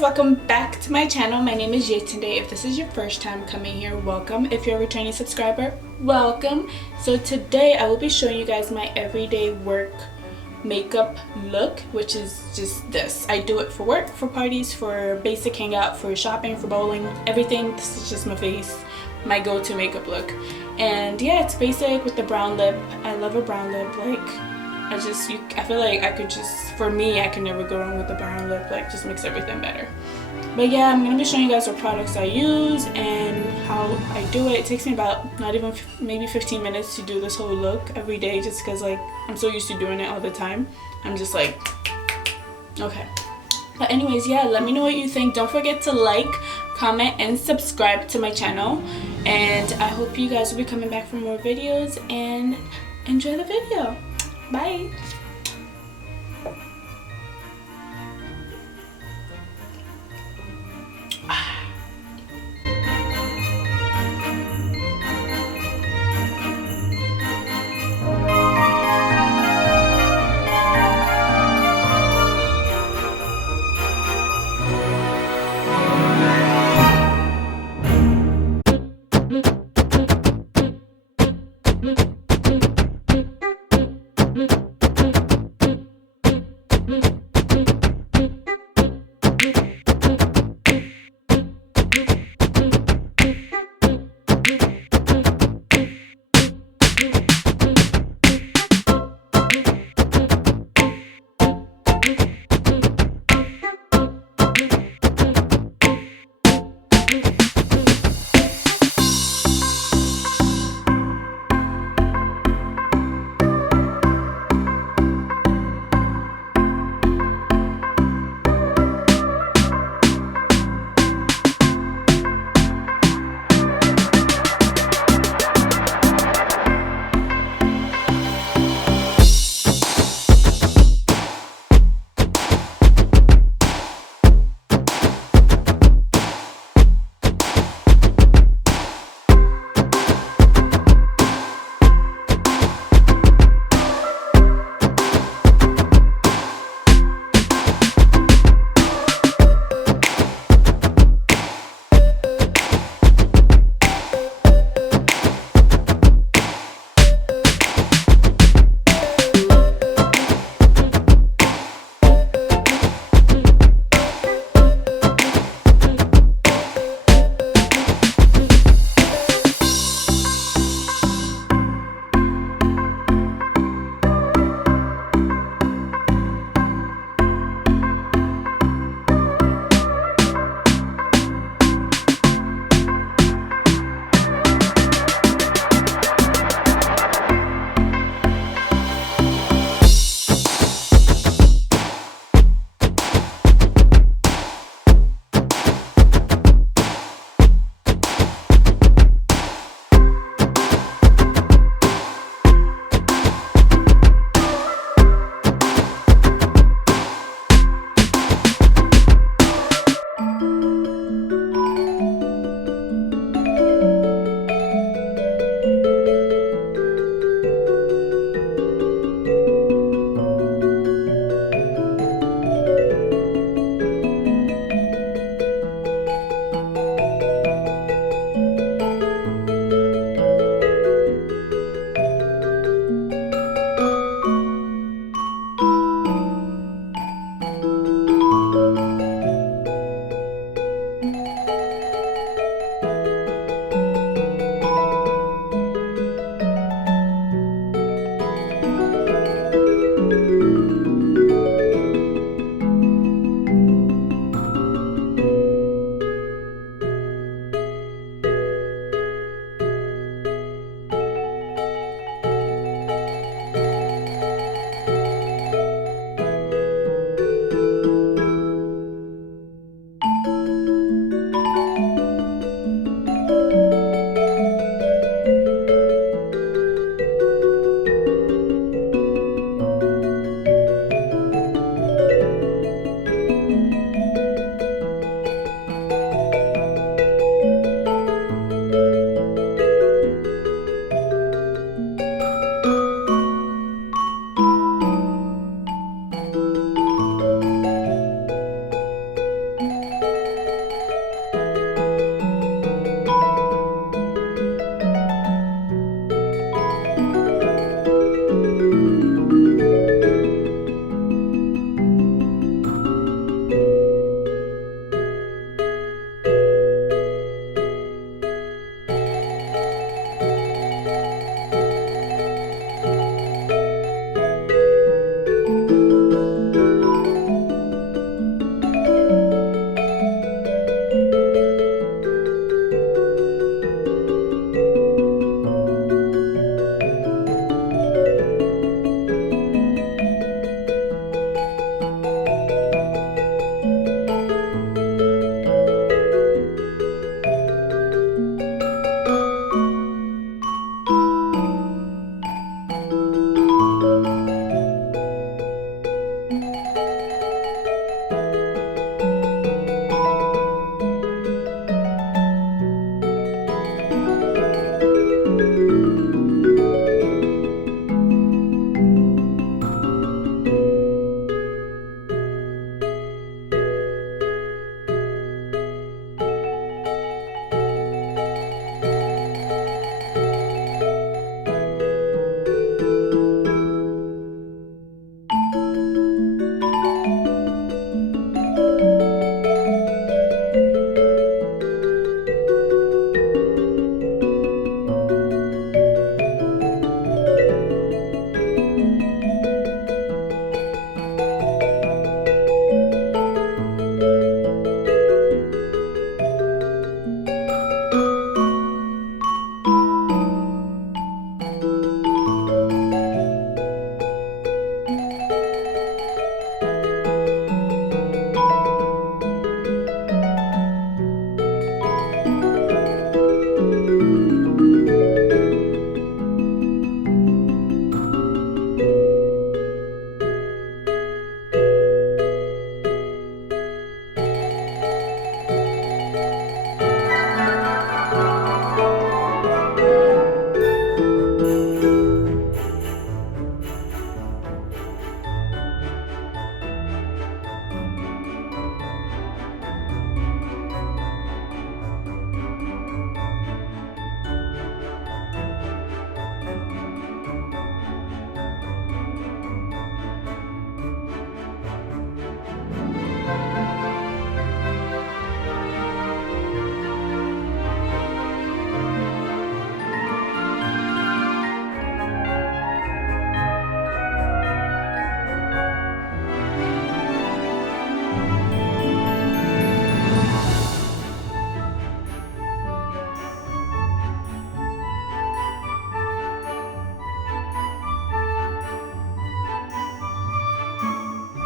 guys, welcome back to my channel. My name is Yetunde. If this is your first time coming here, welcome. If you're a returning subscriber, welcome. So today I will be showing you guys my everyday work makeup look, which is just this. I do it for work, for parties, for basic hangout, for shopping, for bowling, everything. This is just my face, my go-to makeup look. And yeah, it's basic with the brown lip. I love a brown lip. Like, I feel like I could just, for me, I can never go wrong with the brown lip. Like, just makes everything better. But yeah, I'm gonna be showing you guys what products I use and how I do it. It takes me about not even maybe 15 minutes to do this whole look every day, just because like I'm so used to doing it all the time. I'm just like, okay. But anyways, yeah, let me know what you think. Don't forget to like, comment, and subscribe to my channel. And I hope you guys will be coming back for more videos, and enjoy the video. Bye.